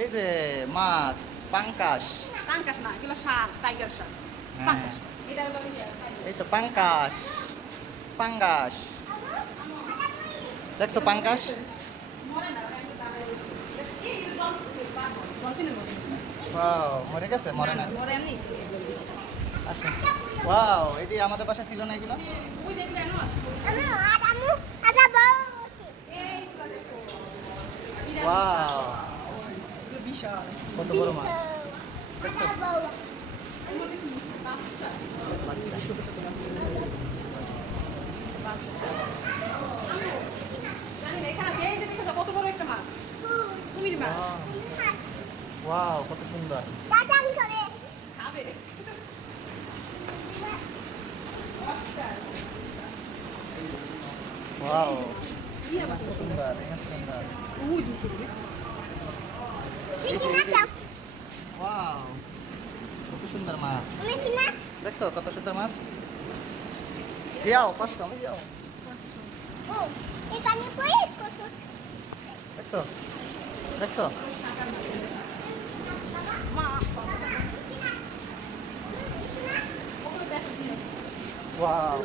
এই যে মাছ পাঙ্কাশ। পাঙ্কাশ না, এগুলো শাক, টাইগার শাক। হ্যাঁ পাঙ্কাশ। এটা হলো এই তো পাঙ্কাশ পাঙ্গাস দেখছো পাঙ্কাশ। ওয়াও মরে গেছে মরে না। আচ্ছা ওয়াও এটি আমাদের বাসায় ছিল না এগুলো। ওয়াও কত বড় মাছ দেখছো। কত বড় একটা মাছ, কুমির মাছ। ওয়াও কত সুন্দর। খাবে। ওয়াও কত সুন্দর সুন্দর। ওয়াও কত সুন্দর মাছ দেখছো কত সুন্দর মাছ। যাও কষ্ট আমি যাও দেখছো দেখছো। ওয়াও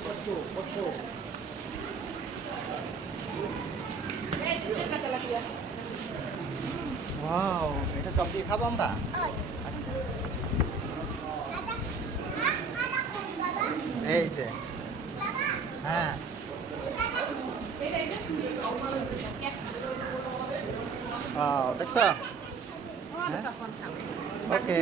ওয়াও এটা চপ দিয়ে খাবো আমরা। আচ্ছা এই যে হ্যাঁ ওয়াও দেখছো। ওকে